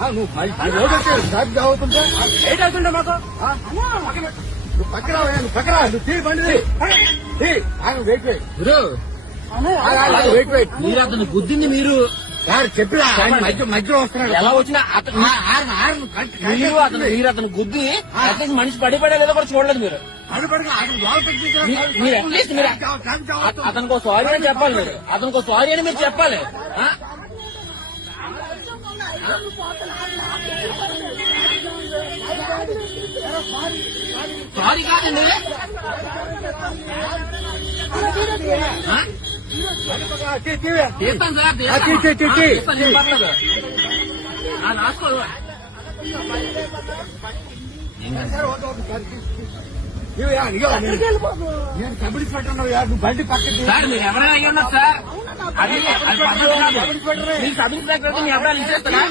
నువ్వు అవుతుంటే లేట్ అవుతుండే మాకు నువ్వు పక్కరా నువ్వు తీ బండి వెయిట్ వెయిట్ మీరు అతను గుద్దింది మీరు సార్ చెప్పినా మధ్యలో వస్తున్నాడు. ఎలా వచ్చినా మీరు అతను గుద్ది అట్లీస్ట్ మనిషి పడిపడేదో కూడా చూడలేదు మీరు. మీరు అట్లీస్ట్ మీరు అతనికి సారీ అని చెప్పాలి. మీరు అతనికి సారీ అని మీరు చెప్పాలి. సారీ కాదండి, తీస్తాను సార్, పర్లేదు రాసుకోవాలి. నేను కబడ్డీ పెట్టన్నావు నువ్వు బండి పక్కకి సార్. మీరు ఎవరైనా అయ్యి ఉన్నారు సార్, అది పద్ధతి కాదు. మీరు సబ్ ఇన్స్పెక్టర్ ఎవరైనా ఇచ్చేస్తారా?